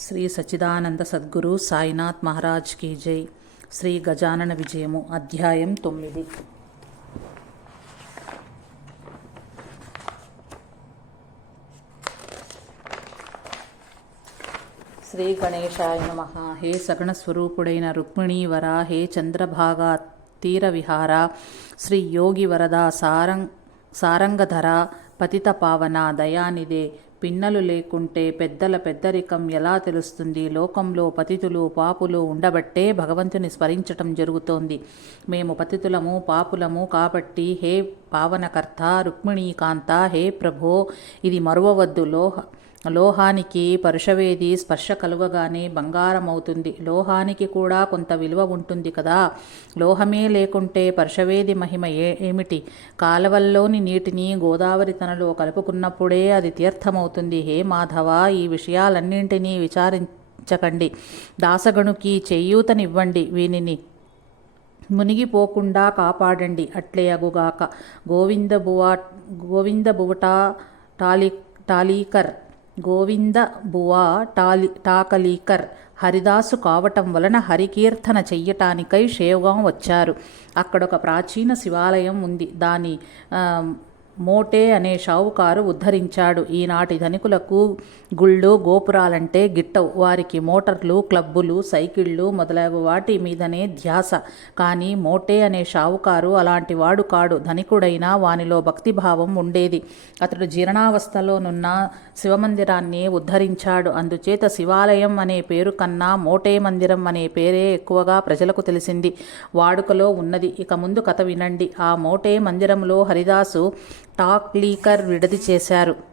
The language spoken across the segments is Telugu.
శ్రీ సచ్చిదానంద సద్గురు సాయినాథ్ మహారాజ్ కీ జై శ్రీ గజానన విజయము అధ్యాయం తొమ్మిది శ్రీ గణేశాయ నమ హే సగణ స్వరూపుడైన రుక్మిణీవర హే చంద్రభాగా తీర విహార శ్రీ యోగి వరద సారం సారంగధర పతిత పావన దయానిదే పిన్నలు లేకుంటే పెద్దల పెద్దరికం ఎలా తెలుస్తుంది? లోకంలో పతితులు పాపులు ఉండబట్టే భగవంతుని స్మరించటం జరుగుతోంది. మేము పతితులము పాపులము కాబట్టి హే పావనకర్త రుక్మిణీకాంత హే ప్రభో ఇది మరువవద్దు. లోహ లోహానికి పరుషవేది స్పర్శ కలుగగానే బంగారం అవుతుంది లోహానికి కూడా కొంత విలువ ఉంటుంది కదా. లోహమే లేకుంటే పరుషవేది మహిమ ఏ ఏమిటి? కాలవల్లోని నీటిని గోదావరి తనలో కలుపుకున్నప్పుడే అది తీర్థమవుతుంది. హే మాధవ ఈ విషయాలన్నింటినీ విచారించకండి. దాసగణుకి చేయూతనివ్వండి వీనిని. మునిగిపోకుండా కాపాడండి అట్లే అగుగాక. గోవింద బువా గోవింద బువట టాలి టాలీకర్ గోవింద బువా టాలి టాకలీకర్ హరిదాసు కావటం వలన హరికీర్తన చెయ్యటానికై షేవ్గాం వచ్చారు. అక్కడొక ప్రాచీన శివాలయం ఉంది. దాని మోటే అనే షావుకారు ఉద్ధరించాడు. ఈనాటి ధనికులకు గుళ్ళు గోపురాలంటే గిట్టవు. వారికి మోటార్లు క్లబ్బులు సైకిళ్ళు మొదలగు వాటి మీదనే ధ్యాస. కానీ మోటే అనే షావుకారు అలాంటి వాడు కాడు. ధనికుడైనా వానిలో భక్తిభావం ఉండేది. అతడు జీర్ణావస్థలోనున్న శివమందిరాన్ని ఉద్ధరించాడు. అందుచేత శివాలయం అనే పేరు కన్నా మోటే మందిరం అనే పేరే ఎక్కువగా ప్రజలకు తెలిసింది. వాడుకలో ఉన్నది. ఇక ముందు కథ వినండి. ఆ మోటే మందిరంలో హరిదాసు టాక్ లీకర్ విడది చేశారు.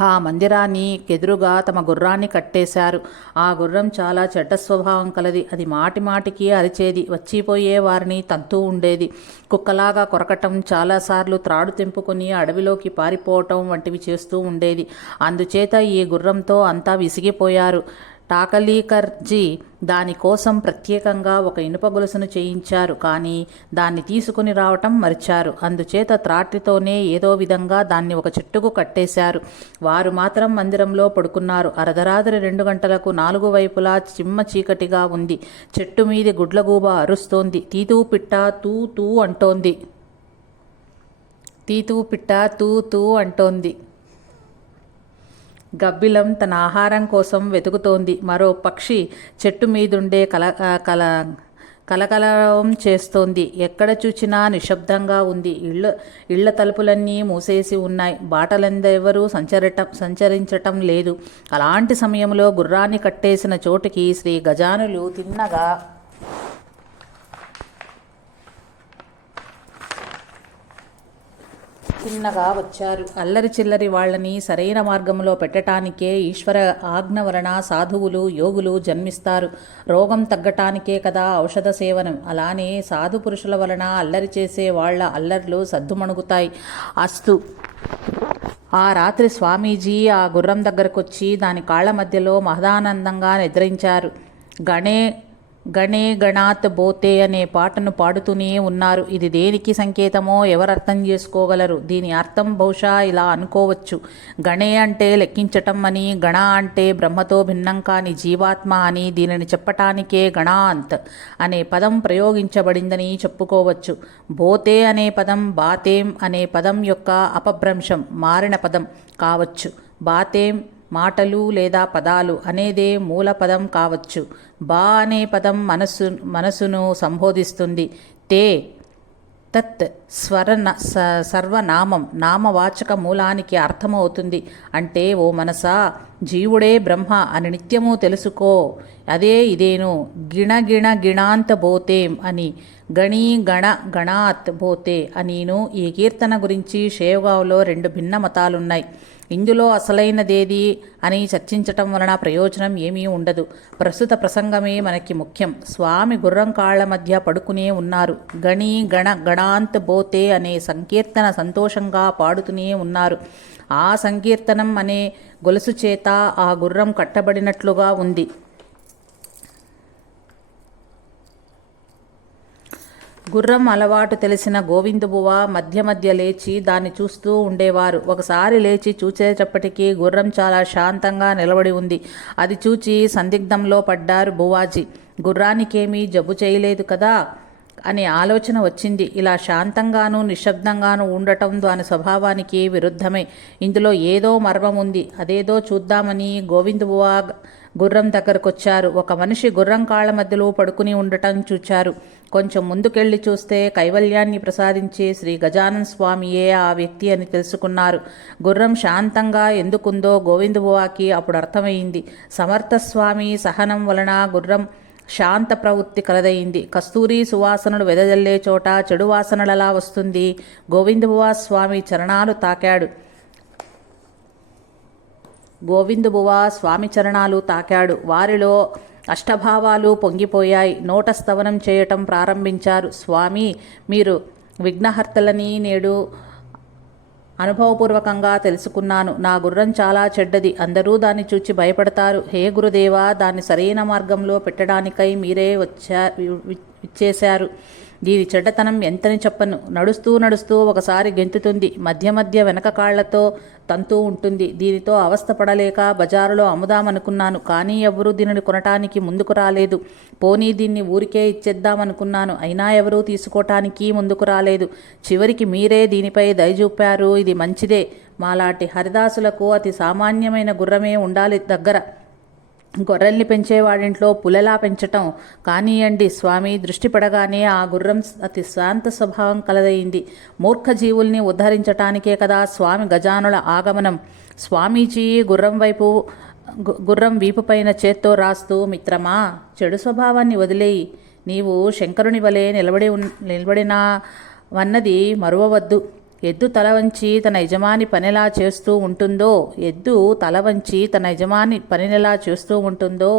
ఆ మందిరాన్ని ఎదురుగా తమ గుర్రాన్ని కట్టేశారు. ఆ గుర్రం చాలా చెడ్డ స్వభావం కలది. అది మాటి మాటికి అరిచేది. వచ్చిపోయే వారిని తంతూ ఉండేది. కుక్కలాగా కొరకటం చాలాసార్లు త్రాడు తెంపుకొని అడవిలోకి పారిపోవటం వంటివి చేస్తూ ఉండేది. అందుచేత ఈ గుర్రంతో అంతా విసిగిపోయారు. టాకలీకర్జీ దానికోసం ప్రత్యేకంగా ఒక ఇనుప గొలుసును చేయించారు. కానీ దాన్ని తీసుకుని రావటం మరిచారు. అందుచేత త్రాటితోనే ఏదో విధంగా దాన్ని ఒక చెట్టుకు కట్టేశారు. వారు మాత్రం మందిరంలో పడుకున్నారు. అర్ధరాత్రి రెండు గంటలకు నాలుగు వైపులా చిమ్మ చీకటిగా ఉంది. చెట్టు మీది గుడ్లగూబ అరుస్తోంది. తీతూ పిట్ట తూ తూ అంటోంది. తీతూ పిట్ట తూ తూ అంటోంది. గబ్బిలం తన ఆహారం కోసం వెతుకుతోంది. మరో పక్షి చెట్టు మీదుండే కల కల కలకలం చేస్తోంది. ఎక్కడ చూచినా నిశ్శబ్దంగా ఉంది. ఇళ్ళ ఇళ్ళ తలుపులన్నీ మూసేసి ఉన్నాయి. బాటలందెవరూ సంచరటం సంచరించటం లేదు. అలాంటి సమయంలో గుర్రాన్ని కట్టేసిన చోటుకి శ్రీ గజానులు తిన్నగా చిన్నగా వచ్చారు. అల్లరి చిల్లరి వాళ్ళని సరైన మార్గంలో పెట్టటానికే ఈశ్వర ఆజ్ఞ వలన సాధువులు యోగులు జన్మిస్తారు. రోగం తగ్గటానికే కదా ఔషధ సేవనం. అలానే సాధు పురుషుల వలన అల్లరి చేసే వాళ్ళ అల్లర్లు సద్దుమణుగుతాయి. అస్తు. ఆ రాత్రి స్వామీజీ ఆ గుర్రం దగ్గరకొచ్చి దాని కాళ్ళ మధ్యలో మహదానందంగా నిద్రించారు. గణే గణే గణాత్ బోతే అనే పాటను పాడుతూనే ఉన్నారు. ఇది దేనికి సంకేతమో ఎవరు అర్థం చేసుకోగలరు? దీని అర్థం బహుశా ఇలా అనుకోవచ్చు. గణే అంటే లెక్కించటం అని గణ అంటే బ్రహ్మతో భిన్నం కాని జీవాత్మ అని దీనిని చెప్పటానికే గణాంత్ అనే పదం ప్రయోగించబడిందని చెప్పుకోవచ్చు. బోతే అనే పదం బాతేం అనే పదం యొక్క అపభ్రంశం మారిన పదం కావచ్చు. బాతేం మాటలు లేదా పదాలు అనేదే మూల పదం కావచ్చు. బా అనే పదం మనస్సు మనసును సంబోధిస్తుంది. తే తత్ స్వర సర్వనామం నామవాచక మూలానికి అర్థమవుతుంది. అంటే ఓ మనసా జీవుడే బ్రహ్మ అని నిత్యము తెలుసుకో. అదే ఇదేను గిణ గిణ గిణాంత బోతేం అని గణీ గణ గణాత్ బోతే అనిను ఈ కీర్తన గురించి షేవ్గావ్లో రెండు భిన్న మతాలున్నాయి ఇందులో అసలైనదేది అని చర్చించటం వలన ప్రయోజనం ఏమీ ఉండదు. ప్రస్తుత ప్రసంగమే మనకి ముఖ్యం. స్వామి గుర్రం కాళ్ళ మధ్య పడుకునే ఉన్నారు. గణి గణ గణాంత్ బోతే అనే సంకీర్తన సంతోషంగా పాడుతూనే ఉన్నారు. ఆ సంకీర్తనం అనే గొలుసు చేత ఆ గుర్రం కట్టబడినట్లుగా ఉంది. గుర్రం అలవాటు తెలిసిన గోవిందుబువ మధ్య మధ్య లేచి దాన్ని చూస్తూ ఉండేవారు. ఒకసారి లేచి చూసేటప్పటికీ గుర్రం చాలా శాంతంగా నిలబడి ఉంది. అది చూచి సందిగ్ధంలో పడ్డారు బువాజీ గుర్రానికేమీ జబ్బు చేయలేదు కదా? అనే ఆలోచన వచ్చింది. ఇలా శాంతంగాను నిశ్శబ్దంగాను ఉండటం దాని స్వభావానికి విరుద్ధమే. ఇందులో ఏదో మర్మం ఉంది. అదేదో చూద్దామని గోవిందబువ గుర్రం దగ్గరకొచ్చారు. ఒక మనిషి గుర్రం కాళ్ళ మధ్యలో పడుకుని ఉండటం చూచారు. కొంచెం ముందుకెళ్ళి చూస్తే కైవల్యాన్ని ప్రసాదించే శ్రీ గజానన్ స్వామియే ఆ వ్యక్తి అని తెలుసుకున్నారు. గుర్రం శాంతంగా ఎందుకుందో గోవిందబువాకి అప్పుడు అర్థమైంది. సమర్థస్వామి సహనం వలన గుర్రం శాంత ప్రవృత్తి కలదయింది కస్తూరి సువాసనలు వెదజల్లే చోట చెడు వాసనలలా వస్తుంది. గోవిందబువా స్వామి చరణాలు తాకాడు. గోవిందుబువ స్వామి చరణాలు తాకాడు. వారిలో అష్టభావాలు పొంగిపోయాయి. నోట స్తవనం చేయటం ప్రారంభించారు. స్వామి మీరు విఘ్నహర్తలని నేడు అనుభవపూర్వకంగా తెలుసుకున్నాను. నా గుర్రం చాలా చెడ్డది. అందరూ దాన్ని చూచి భయపడతారు. హే గురుదేవా దాన్ని సరైన మార్గంలో పెట్టడానికై మీరే వచ్చా ఇచ్చేశారు దీని చెడ్డతనం ఎంతని చెప్పను. నడుస్తూ నడుస్తూ ఒకసారి గెంతుతుంది. మధ్య మధ్య వెనక కాళ్ళతో తంతూ ఉంటుంది. దీనితో అవస్థపడలేక బజారులో అమ్ముదామనుకున్నాను. కానీ ఎవరూ దీనిని కొనటానికి ముందుకు రాలేదు. పోనీ దీన్ని ఊరికే ఇచ్చేద్దామనుకున్నాను. అయినా ఎవరూ తీసుకోవటానికి ముందుకు రాలేదు. చివరికి మీరే దీనిపై దయచూపారు ఇది మంచిదే. మాలాంటి హరిదాసులకు అతి సామాన్యమైన గుర్రమే ఉండాలి దగ్గర. గొర్రెల్ని పెంచేవాడింట్లో పులలా పెంచటం కానియండి. స్వామి దృష్టి పడగానే ఆ గుర్రం అతి శాంత స్వభావం కలదయింది. మూర్ఖ జీవుల్ని ఉద్ధరించటానికే కదా స్వామి గజానుల ఆగమనం. స్వామీజీ గుర్రం వైపు గుర్రం వీపుపైన చేత్తో రాస్తూ మిత్రమా చెడు స్వభావాన్ని వదిలేయి. నీవు శంకరుని వలె నిలబడి నిలబడినా వన్నది మరువవద్దు. ఎద్దు తల వంచి తన యజమాని పనిలా చేస్తూ ఉంటుందో ఎద్దు తల వంచి తన యజమాని పనినెలా చేస్తూ ఉంటుందో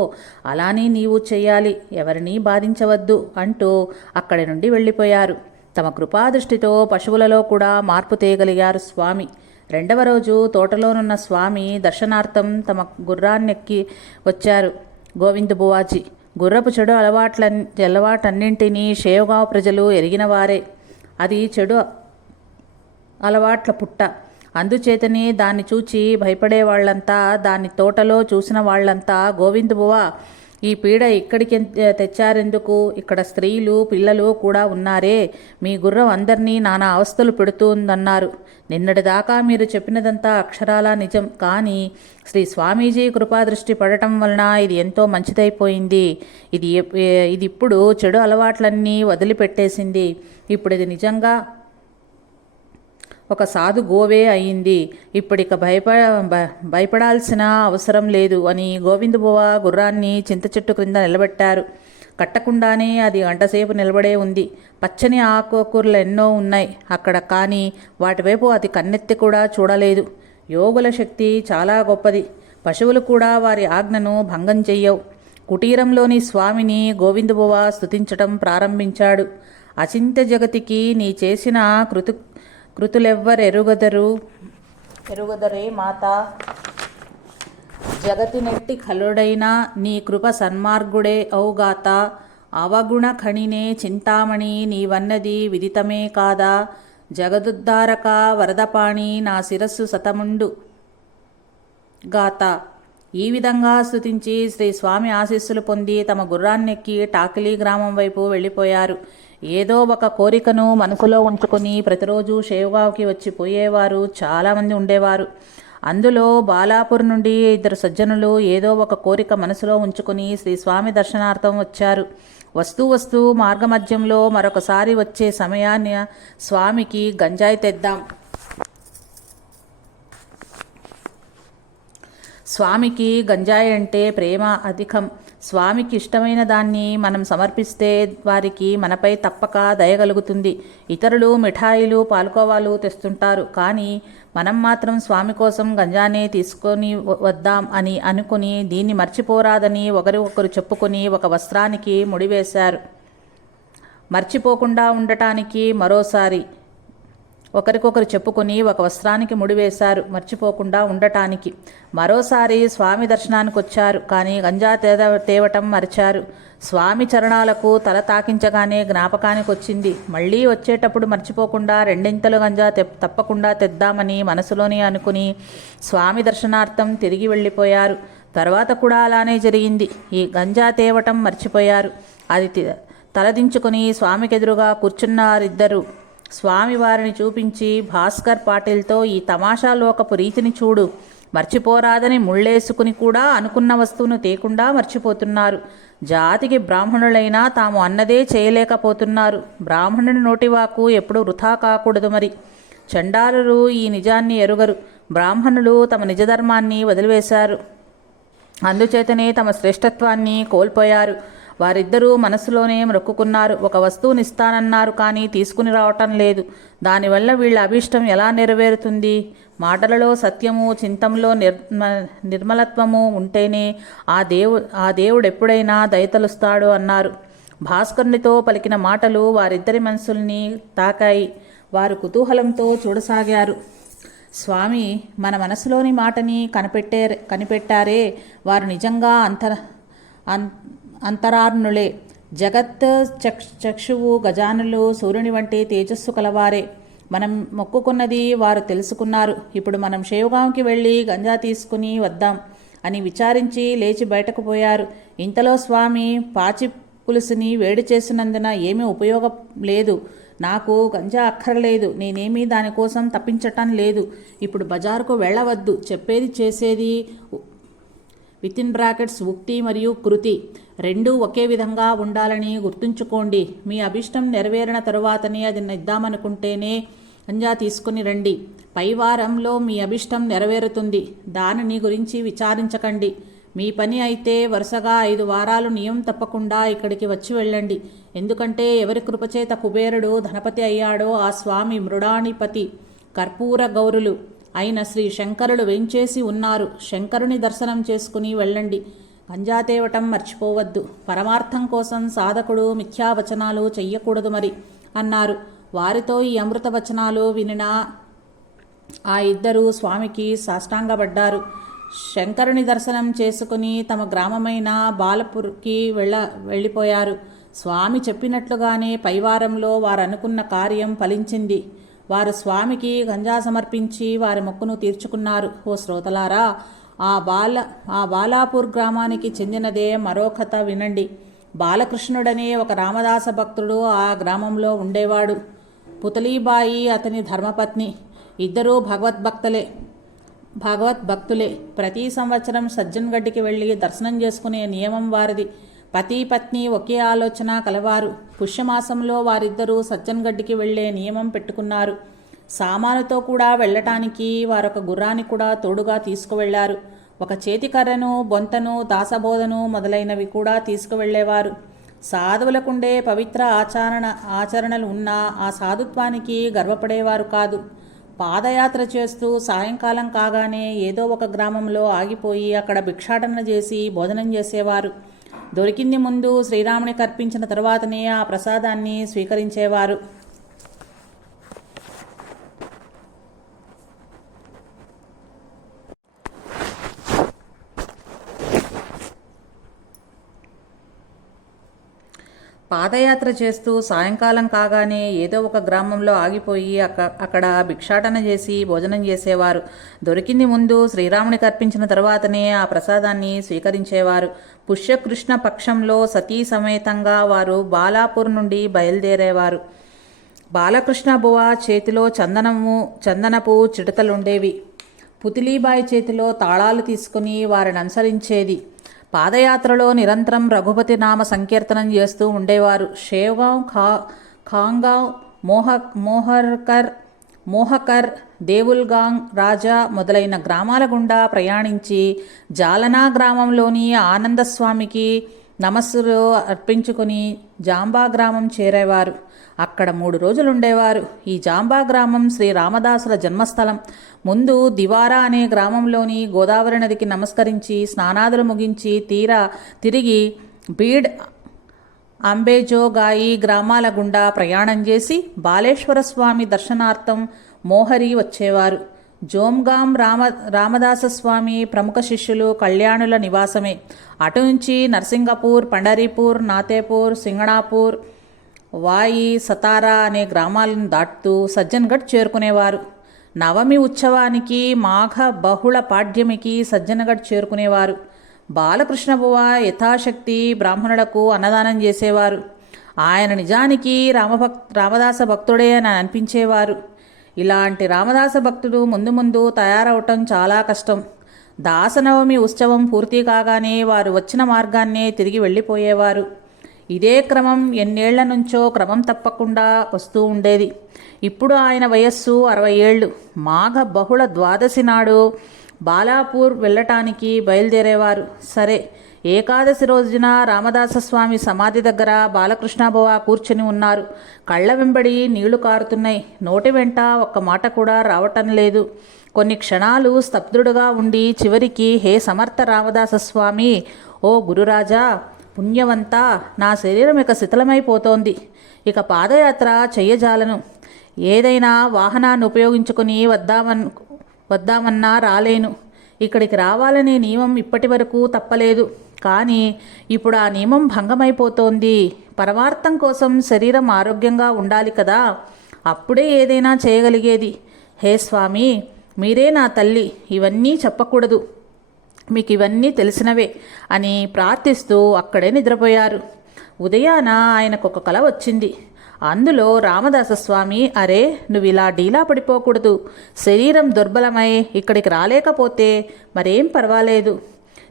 అలానే నీవు చేయాలి ఎవరినీ బాధించవద్దు అంటూ అక్కడి నుండి వెళ్ళిపోయారు. తమ కృపాదృష్టితో పశువులలో కూడా మార్పు తేయగలిగారు స్వామి. రెండవ రోజు తోటలోనున్న స్వామి దర్శనార్థం తమ గుర్రాన్నెక్కి వచ్చారు. గోవింద బువాజీ గుర్రపు చెడు అలవాట్ల అలవాటన్నింటినీ షేవగావ్ ప్రజలు ఎరిగినవారే అది చెడు అలవాట్ల పుట్ట. అందుచేతనే దాన్ని చూచి భయపడే వాళ్ళంతా దాన్ని తోటలో చూసిన వాళ్ళంతా గోవిందుబువ ఈ పీడ ఇక్కడికి తెచ్చారెందుకు? ఇక్కడ స్త్రీలు పిల్లలు కూడా ఉన్నారే. మీ గుర్రం అందరినీ నానా అవస్థలు పెడుతుందన్నారు. నిన్నటిదాకా మీరు చెప్పినదంతా అక్షరాలా నిజం. కానీ శ్రీ స్వామీజీ కృపాదృష్టి పడటం వలన ఇది ఎంతో మంచిదైపోయింది. ఇది ఇది ఇప్పుడు చెడు అలవాట్లన్నీ వదిలిపెట్టేసింది. ఇప్పుడు ఇది నిజంగా ఒక సాధు గోవే అయింది. ఇప్పటిక భయప భయపడాల్సిన అవసరం లేదు అని గోవిందబువ గుర్రాన్ని చింత చెట్టు క్రింద నిలబెట్టారు. కట్టకుండానే అది గంటసేపు నిలబడే ఉంది. పచ్చని ఆకుకూరలు ఎన్నో ఉన్నాయి. అక్కడ కానీ వాటివైపు అది కన్నెత్తి కూడా చూడలేదు. యోగుల శక్తి చాలా గొప్పది. పశువులు కూడా వారి ఆజ్ఞను భంగం చెయ్యవు. కుటీరంలోని స్వామిని గోవిందబువ స్తుతించటం ప్రారంభించాడు. అచింత జగతికి నీ చేసిన కృతు కృతులెవ్వరెరుగదరు ఎరుగదరే? మాత. జగతినెట్టి ఖలుడైన నీ కృప సన్మార్గుడే ఔగాత అవగుణ ఖణినే చింతామణి నీవన్నది విదితమే కాదా. జగదుద్ధారక వరదపాణి నా శిరస్సు సతముండు. గాత. ఈ విధంగా స్థుతించి శ్రీ స్వామి ఆశీస్సులు పొంది తమ గుర్రాన్నెక్కి టాకిలీ గ్రామం వైపు వెళ్ళిపోయారు. ఏదో ఒక కోరికను మనసులో ఉంచుకొని ప్రతిరోజు షేవ్గావ్కి వచ్చి పోయేవారు చాలామంది ఉండేవారు. అందులో బాలాపూర్ నుండి ఇద్దరు సజ్జనులు ఏదో ఒక కోరిక మనసులో ఉంచుకుని శ్రీ స్వామి దర్శనార్థం వచ్చారు. వస్తూ వస్తూ మార్గమధ్యంలో మరొకసారి వచ్చే సమయాన్ని స్వామికి గంజాయి తెద్దాం. స్వామికి గంజాయి అంటే ప్రేమ అధికం. స్వామికి ఇష్టమైన దాన్ని మనం సమర్పిస్తే వారికి మనపై తప్పక దయగలుగుతుంది ఇతరులు మిఠాయిలు పాల్కోవాలు తెస్తుంటారు. కానీ మనం మాత్రం స్వామి కోసం గంజానే తీసుకొని వద్దాం అని అనుకుని దీన్ని మర్చిపోరాదని ఒకరి ఒకరు చెప్పుకొని ఒక వస్త్రానికి ముడివేశారు మర్చిపోకుండా ఉండటానికి మరోసారి ఒకరికొకరు చెప్పుకొని ఒక వస్త్రానికి ముడివేశారు మర్చిపోకుండా ఉండటానికి. మరోసారి స్వామి దర్శనానికి వచ్చారు కానీ గంజా తేద తేవటం మరిచారు. స్వామి చరణాలకు తల తాకించగానే జ్ఞాపకానికి వచ్చింది మళ్ళీ వచ్చేటప్పుడు మర్చిపోకుండా రెండింతలు గంజా తె తప్పకుండా తెద్దామని మనసులోనే అనుకుని స్వామి దర్శనార్థం తిరిగి వెళ్ళిపోయారు. తర్వాత కూడా అలానే జరిగింది. ఈ గంజా తేవటం మర్చిపోయారు. అది తి- తలదించుకుని స్వామికెదురుగా కూర్చున్నారిద్దరు. స్వామి వారిని చూపించి భాస్కర్ పాటిల్తో ఈ తమాషాలోకపు రీతిని చూడు. మర్చిపోరాదని ముళ్ళేసుకుని కూడా అనుకున్న వస్తువును తేకుండా మర్చిపోతున్నారు. జాతికి బ్రాహ్మణులైనా తాము అన్నదే చేయలేకపోతున్నారు. బ్రాహ్మణుని నోటివాకు ఎప్పుడు వృథా కాకూడదు మరి. చండాలులు ఈ నిజాన్ని ఎరుగరు. బ్రాహ్మణులు తమ నిజధర్మాన్ని వదిలివేశారు. అందుచేతనే తమ శ్రేష్టత్వాన్ని కోల్పోయారు. వారిద్దరూ మనసులోనే మొక్కుకున్నారు. ఒక వస్తువునిస్తానన్నారు కానీ తీసుకుని రావటం లేదు. దానివల్ల వీళ్ళ అభీష్టం ఎలా నెరవేరుతుంది? మాటలలో సత్యము చింతంలో నిర్మ నిర్మలత్వము ఉంటేనే ఆ దేవు ఆ దేవుడు ఎప్పుడైనా దయతలుస్తాడు అన్నారు. భాస్కరునితో పలికిన మాటలు వారిద్దరి మనసుల్ని తాకాయి. వారు కుతూహలంతో చూడసాగారు. స్వామి మన మనసులోని మాటని కనిపెట్టే కనిపెట్టారే. వారు నిజంగా అంతర అన్- అంతరార్ణులే. జగత్ చక్ష చక్షువు గజానులు సూర్యుని వంటి తేజస్సు కలవారే. మనం మొక్కుకున్నది వారు తెలుసుకున్నారు. ఇప్పుడు మనం షేవుగాంకి వెళ్ళి గంజా తీసుకుని వద్దాం అని విచారించి లేచి బయటకు పోయారు. ఇంతలో స్వామి పాచి పులుసుని వేడి చేసినందున ఏమీ ఉపయోగం లేదు. నాకు గంజా అక్కర్లేదు. నేనేమీ దానికోసం తప్పించటం లేదు. ఇప్పుడు బజారుకు వెళ్ళవద్దు. చెప్పేది చేసేది విత్ ఇన్ బ్రాకెట్స్ ఉక్తి మరియు కృతి రెండూ ఒకే విధంగా ఉండాలని గుర్తుంచుకోండి మీ అభిష్టం నెరవేరిన తరువాతనే అది నిద్దామనుకుంటేనే అంజా తీసుకుని రండి పై వారంలో మీ అభిష్టం నెరవేరుతుంది దానిని గురించి విచారించకండి మీ పని అయితే వరుసగా ఐదు వారాలు నియం తప్పకుండా ఇక్కడికి వచ్చి వెళ్ళండి ఎందుకంటే ఎవరి కృపచేత కుబేరుడు ధనపతి అయ్యాడో ఆ స్వామి మృడాణిపతి కర్పూర గౌరులు అయిన శ్రీ శంకరులు వెంచేసి ఉన్నారు. శంకరుని దర్శనం చేసుకుని వెళ్ళండి. పంజాతేవటం మర్చిపోవద్దు. పరమార్థం కోసం సాధకుడు మిథ్యావచనాలు చెయ్యకూడదు మరి అన్నారు. వారితో ఈ అమృత వచనాలు వినిన ఆ ఇద్దరు స్వామికి సాష్టాంగపడ్డారు. శంకరుని దర్శనం చేసుకుని తమ గ్రామమైన బాలపూర్కి వెళ్ళ వెళ్ళిపోయారు. స్వామి చెప్పినట్లుగానే పైవారంలో వారు అనుకున్న కార్యం ఫలించింది. వారు స్వామికి గంజా సమర్పించి వారి మొక్కును తీర్చుకున్నారు. ఓ శ్రోతలారా ఆ బాల ఆ బాలాపూర్ గ్రామానికి చెందినదే మరో కథ వినండి. బాలకృష్ణుడనే ఒక రామదాస భక్తుడు ఆ గ్రామంలో ఉండేవాడు. పుతలీబాయి అతని ధర్మపత్ని. ఇద్దరూ భగవద్భక్తులే భగవద్భక్తులే ప్రతి సంవత్సరం సజ్జన్గడ్డికి వెళ్ళి దర్శనం చేసుకునే నియమం వారిది. పతి పత్ని ఒకే ఆలోచన కలవారు. పుష్యమాసంలో వారిద్దరూ సజ్జన్గడ్డికి వెళ్ళే నియమం పెట్టుకున్నారు. సామానుతో కూడా వెళ్ళటానికి వారొక గుర్రాన్ని కూడా తోడుగా తీసుకువెళ్ళారు. ఒక చేతికర్రను బొంతను దాసబోధను మొదలైనవి కూడా తీసుకువెళ్ళేవారు సాధువులకుండే పవిత్ర ఆచరణ ఆచరణలు ఉన్నా ఆ సాధుత్వానికి గర్వపడేవారు కాదు. పాదయాత్ర చేస్తూ సాయంకాలం కాగానే ఏదో ఒక గ్రామంలో ఆగిపోయి అక్కడ భిక్షాటన చేసి భోజనం చేసేవారు. దొరికింది ముందు శ్రీరామునికి అర్పించిన తర్వాతనే ఆ ప్రసాదాన్ని స్వీకరించేవారు. పాదయాత్ర చేస్తూ సాయంకాలం కాగానే ఏదో ఒక గ్రామంలో ఆగిపోయి అక్క అక్కడ భిక్షాటన చేసి భోజనం చేసేవారు. దొరికింది ముందు శ్రీరామునికి అర్పించిన తర్వాతనే ఆ ప్రసాదాన్ని స్వీకరించేవారు. పుష్యకృష్ణ పక్షంలో సతీ సమేతంగా వారు బాలాపూర్ నుండి బయలుదేరేవారు. బాలకృష్ణ బువ చేతిలో చందనము చందనపు చిడతలుండేవి పుతిలీబాయి చేతిలో తాళాలు తీసుకుని వారిని అనుసరించేది పాదయాత్రలో నిరంతరం రఘుపతి నామ సంకీర్తనం చేస్తూ ఉండేవారు. షేవ్గాంవ్ ఖా ఖాంగావ్ మోహ మోహర్కర్ మోహకర్ దేవుల్గాంగ్ రాజా మొదలైన గ్రామాల గుండా ప్రయాణించి జాలనా గ్రామంలోని ఆనందస్వామికి నమస్సులు అర్పించుకుని జాంబా గ్రామం చేరేవారు. అక్కడ మూడు రోజులు ఉండేవారు ఈ జాంబా గ్రామం శ్రీ రామదాసుల జన్మస్థలం. ముందు దివారా అనే గ్రామంలోని గోదావరి నదికి నమస్కరించి స్నానాదులు ముగించి తీరా తిరిగి బీడ్ అంబేజోగాయి గ్రామాల గుండా ప్రయాణం చేసి బాలేశ్వర స్వామి దర్శనార్థం మోహరి వచ్చేవారు. జోమ్గాం రామ రామదాస స్వామి ప్రముఖ శిష్యులు కళ్యాణుల నివాసమే. అటు నుంచి నర్సింగపూర్ పండరీపూర్ నాతేపూర్ సింగణాపూర్ వాయి సతారా అనే గ్రామాలను దాటుతూ సజ్జన్గఢ్ చేరుకునేవారు. నవమి ఉత్సవానికి మాఘ బహుళ పాడ్యమికి సజ్జనగఢ్ చేరుకునేవారు. బాలకృష్ణబువ యథాశక్తి బ్రాహ్మణులకు అన్నదానం చేసేవారు. ఆయన నిజానికి రామభక్ రామదాస భక్తుడే అని అనిపించేవారు. ఇలాంటి రామదాస భక్తుడు ముందు ముందు తయారవటం చాలా కష్టం. దాసనవమి ఉత్సవం పూర్తి కాగానే వారు వచ్చిన మార్గాన్నే తిరిగి వెళ్ళిపోయేవారు. ఇదే క్రమం ఎన్నేళ్ళ నుంచో క్రమం తప్పకుండా వస్తూ ఉండేది. ఇప్పుడు ఆయన వయస్సు అరవై ఏళ్ళు. మాఘ బహుళ ద్వాదశి నాడు బాలాపూర్ వెళ్ళటానికి బయలుదేరేవారు. సరే ఏకాదశి రోజున రామదాసస్వామి సమాధి దగ్గర బాలకృష్ణాబవ కూర్చుని ఉన్నారు. కళ్ళ వెంబడి నీళ్ళు కారుతున్నాయి. నోటి వెంట ఒక్క మాట కూడా రావటం లేదు. కొన్ని క్షణాలు స్తబ్దుడుగా ఉండి చివరికి హే సమర్థ రామదాసస్వామి ఓ గురురాజా పుణ్యమంతా నా శరీరం ఇక శిథిలమైపోతోంది. ఇక పాదయాత్ర చెయ్యజాలను. ఏదైనా వాహనాన్ని ఉపయోగించుకుని వద్దామన్ వద్దామన్నా రాలేను. ఇక్కడికి రావాలనే నియమం ఇప్పటి వరకు తప్పలేదు. కానీ ఇప్పుడు ఆ నియమం భంగమైపోతోంది. పరమార్థం కోసం శరీరం ఆరోగ్యంగా ఉండాలి కదా. అప్పుడే ఏదైనా చేయగలిగేది. హే స్వామి మీరే నా తల్లి. ఇవన్నీ చెప్పకూడదు. మీకు ఇవన్నీ తెలిసినవే అని ప్రార్థిస్తూ అక్కడే నిద్రపోయారు. ఉదయాన ఆయనకు ఒక కల వచ్చింది. అందులో రామదాస స్వామి అరే నువ్వు ఇలా డీలా పడిపోకూడదు. శరీరం దుర్బలమై ఇక్కడికి రాలేకపోతే మరేం పర్వాలేదు.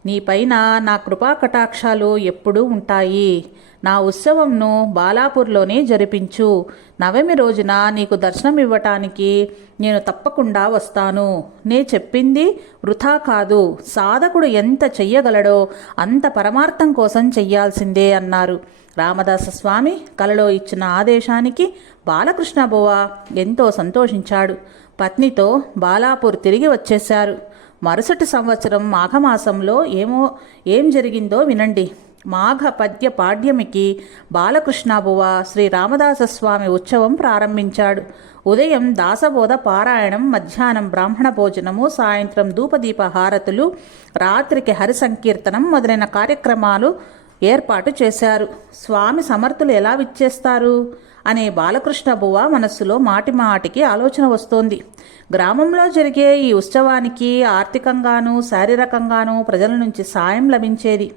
నీపైన నా కృపా కటాక్షాలు ఎప్పుడూ ఉంటాయి. నా ఉత్సవంను బాలాపూర్లోనే జరిపించు. నవమి రోజున నీకు దర్శనం ఇవ్వటానికి నేను తప్పకుండా వస్తాను. నే చెప్పింది వృథా కాదు. సాధకుడు ఎంత చెయ్యగలడో అంత పరమార్థం కోసం చెయ్యాల్సిందే అన్నారు. రామదాస స్వామి కలలో ఇచ్చిన ఆదేశానికి బాలకృష్ణ బువ ఎంతో సంతోషించాడు. పత్నితో బాలాపూర్ తిరిగి వచ్చేశారు. మరుసటి సంవత్సరం మాఘమాసంలో ఏమో ఏం జరిగిందో వినండి. మాఘ పద్య పాడ్యమికి బాలకృష్ణాబువ శ్రీ రామదాసస్వామి ఉత్సవం ప్రారంభించాడు. ఉదయం దాసబోధ పారాయణం మధ్యాహ్నం బ్రాహ్మణ భోజనము సాయంత్రం ధూపదీప హారతులు రాత్రికి హరి సంకీర్తనం మొదలైన కార్యక్రమాలు ఏర్పాటు చేశారు. స్వామి సమర్థులు ఎలా విచ్చేస్తారు? అనే బాలకృష్ణ బువ్వ మనస్సులో మాటి మాటికి ఆలోచన వస్తోంది. గ్రామంలో జరిగే ఈ ఉత్సవానికి ఆర్థికంగానూ శారీరకంగానూ ప్రజల నుంచి సాయం లభించేది.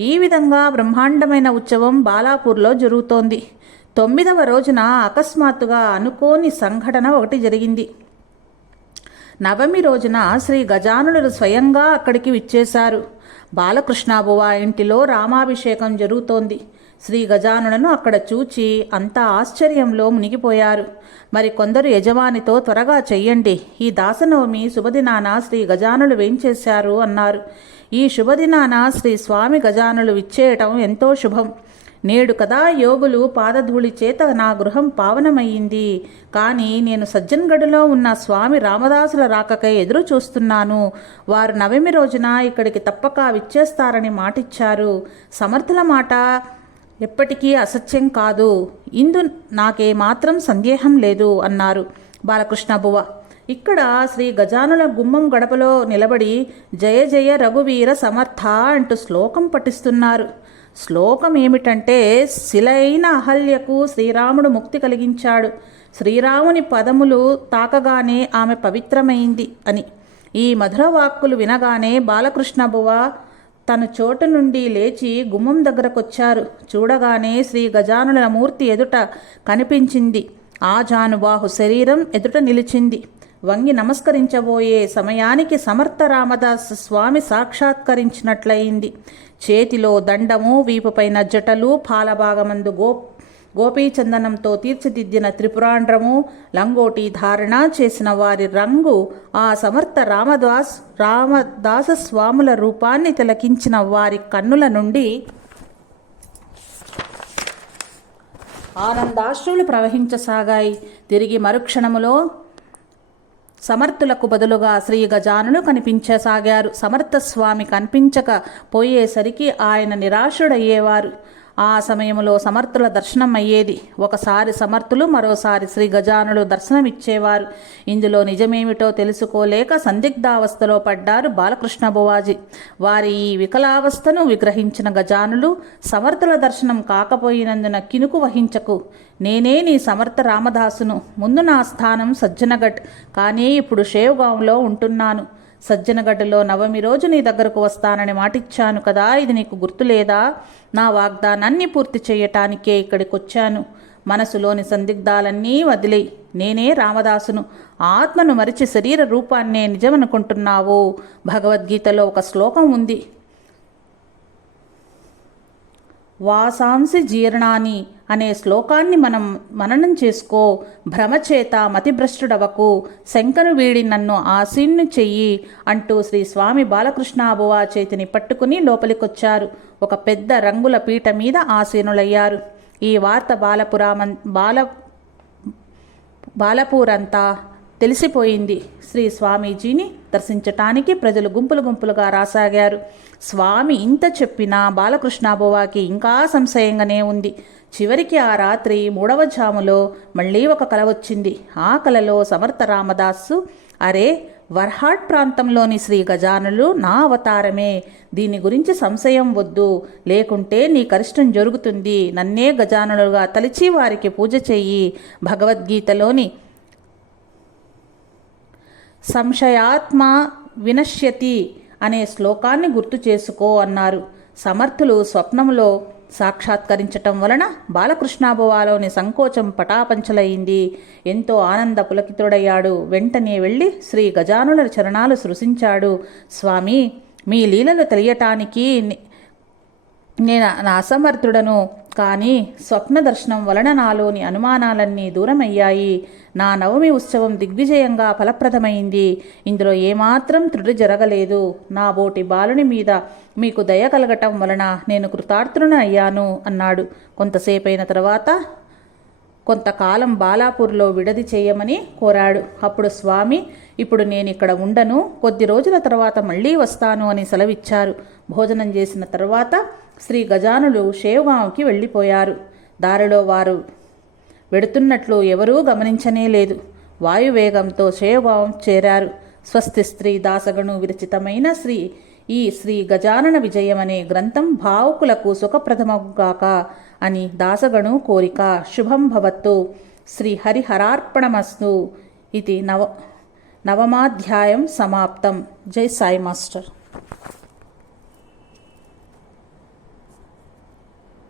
ఈ విధంగా బ్రహ్మాండమైన ఉత్సవం బాలాపూర్లో జరుగుతోంది. తొమ్మిదవ రోజున అకస్మాత్తుగా అనుకోని సంఘటన ఒకటి జరిగింది. నవమి రోజున శ్రీ గజానుడు స్వయంగా అక్కడికి విచ్చేశారు. బాలకృష్ణాబువ ఇంటిలో రామాభిషేకం జరుగుతోంది. శ్రీ గజానులను అక్కడ చూచి అంతా ఆశ్చర్యంలో మునిగిపోయారు. మరి కొందరు యజమానితో త్వరగా చెయ్యండి. ఈ దాసనవమి శుభదినాన శ్రీ గజానులు వేంచేశారు అన్నారు. ఈ శుభదినాన శ్రీ స్వామి గజానులు విచ్చేయటం ఎంతో శుభం. నేడు కదా యోగులు పాదధూళి చేత నా గృహం పావనమయ్యింది. కానీ నేను సజ్జన్గఢ్లో ఉన్న స్వామి రామదాసుల రాకకై ఎదురు చూస్తున్నాను వారు నవమి రోజున ఇక్కడికి తప్పక విచ్చేస్తారని మాటిచ్చారు. సమర్థుల మాట ఎప్పటికీ అసత్యం కాదు. ఇందు నాకేమాత్రం సందేహం లేదు అన్నారు బాలకృష్ణబువ ఇక్కడ శ్రీ గజానుల గుమ్మం గడపలో నిలబడి జయ జయ రఘువీర సమర్థ అంటూ శ్లోకం పఠిస్తున్నారు. శ్లోకం ఏమిటంటే శిలైన అహల్యకు శ్రీరాముడు ముక్తి కలిగించాడు. శ్రీరాముని పదములు తాకగానే ఆమె పవిత్రమైంది అని. ఈ మధుర వాక్కులు వినగానే బాలకృష్ణబువ తన చోటు నుండి లేచి గుమ్మం దగ్గరకొచ్చారు. చూడగానే శ్రీ గజానుల మూర్తి ఎదుట కనిపించింది. ఆ జానుబాహు శరీరం ఎదుట నిలిచింది. వంగి నమస్కరించబోయే సమయానికి సమర్థ రామదాస్ స్వామి సాక్షాత్కరించినట్లయింది. చేతిలో దండము వీపుపైన జటలు పాలభాగమందు గోప్ గోపీచందనంతో తీర్చిదిద్దిన త్రిపురాండ్రము లంగోటి ధారణ చేసిన వారి రంగు ఆ సమర్థ రామదాస్ రామదాస స్వాముల రూపాన్ని తిలకించిన వారి కన్నుల నుండి ఆనందాశ్రులు ప్రవహించసాగాయి. తిరిగి మరుక్షణములో సమర్థులకు బదులుగా శ్రీ గజానులు కనిపించసాగారు. సమర్థ స్వామి కనిపించక పోయేసరికి ఆయన నిరాశుడయ్యేవారు. ఆ సమయంలో సమర్థుల దర్శనం అయ్యేది. ఒకసారి సమర్థులు మరోసారి శ్రీ గజానులు దర్శనమిచ్చేవారు. ఇందులో నిజమేమిటో తెలుసుకోలేక సందిగ్ధావస్థలో పడ్డారు బాలకృష్ణ బువాజీ. వారి ఈ వికలావస్థను విగ్రహించిన గజానులు సమర్థుల దర్శనం కాకపోయినందున కినుకు వహించకు. నేనే నీ సమర్థ రామదాసును. ముందు నా స్థానం సజ్జనగఢ్. కానీ ఇప్పుడు షేవ్గాంలో ఉంటున్నాను. సజ్జనగడ్డలో నవమి రోజు నీ దగ్గరకు వస్తానని మాటిచ్చాను కదా ఇది నీకు గుర్తులేదా? నా వాగ్దానాన్ని పూర్తి చేయటానికే ఇక్కడికి వచ్చాను మనసులోని సందిగ్ధాలన్నీ వదిలేయి. నేనే రామదాసును. ఆత్మను మరిచి శరీర రూపాన్నే నిజమనుకుంటున్నావు? భగవద్గీతలో ఒక శ్లోకం ఉంది. వాసాంసి జీర్ణాన్ని అనే శ్లోకాన్ని మనం మననం చేసుకో. భ్రమచేత మతిభ్రష్టుడవకు. శంకను వీడి నన్ను ఆసీన్ను చెయ్యి అంటూ శ్రీ స్వామి బాలకృష్ణాబువా చేతిని పట్టుకుని లోపలికొచ్చారు. ఒక పెద్ద రంగుల పీట మీద ఆసీనులయ్యారు. ఈ వార్త బాలపురామన్ బాల బాలపూరంతా తెలిసిపోయింది. శ్రీ స్వామీజీని దర్శించటానికి ప్రజలు గుంపులు గుంపులుగా రాసాగారు. స్వామి ఇంత చెప్పినా బాలకృష్ణాబువాకి ఇంకా సంశయంగానే ఉంది. చివరికి ఆ రాత్రి మూడవ జాములో మళ్ళీ ఒక కల వచ్చింది. ఆ కలలో సమర్థ రామదాసు అరే వర్హాట్ ప్రాంతంలోని శ్రీ గజానులు నా అవతారమే. దీని గురించి సంశయం వద్దు. లేకుంటే నీ కరిష్టం జరుగుతుంది. నన్నే గజానులుగా తలిచి వారికి పూజ చేయి భగవద్గీతలోని సంశయాత్మ వినశ్యతి అనే శ్లోకాన్ని గుర్తు చేసుకో అన్నారు. సమర్థులు స్వప్నంలో సాక్షాత్కరించటం వలన బాలకృష్ణాభవాలోని సంకోచం పటాపంచలయింది ఎంతో ఆనంద పులకితుడయ్యాడు. వెంటనే వెళ్ళి శ్రీ గజానుల చరణాలు సృశించాడు. స్వామి మీ లీలలు తెలియటానికి నేను నా అసమర్థుడను. కానీ స్వప్న దర్శనం వలన నాలోని అనుమానాలన్నీ దూరమయ్యాయి. నా నవమి ఉత్సవం దిగ్విజయంగా ఫలప్రదమైంది. ఇందులో ఏమాత్రం త్రుడి జరగలేదు. నా బోటి బాలుని మీద మీకు దయ కలగటం వలన నేను కృతార్థులను అయ్యాను అన్నాడు. కొంతసేపైన తర్వాత కొంతకాలం బాలాపూర్లో విడది చేయమని కోరాడు. అప్పుడు స్వామి ఇప్పుడు నేను ఇక్కడ ఉండను కొద్ది రోజుల తర్వాత మళ్ళీ వస్తాను అని సెలవిచ్చారు. భోజనం చేసిన తర్వాత శ్రీ గజానులు షేవ్గాంకి వెళ్ళిపోయారు. దారిలో వారు వెడుతున్నట్లు ఎవరూ గమనించనే లేదు. వాయువేగంతో షేవ్గాం చేరారు. స్వస్తి స్త్రీ దాసగను విరచితమైన శ్రీ ఈ శ్రీ గజానన విజయం అనే గ్రంథం భావుకులకు సుఖప్రథమగాక అని దాసగణు కోరిక. శుభం భవత్తు. శ్రీ హరిహరార్పణమస్తు. ఇది నవ నవమాధ్యాయం సమాప్తం. జై సాయి మాస్టర్.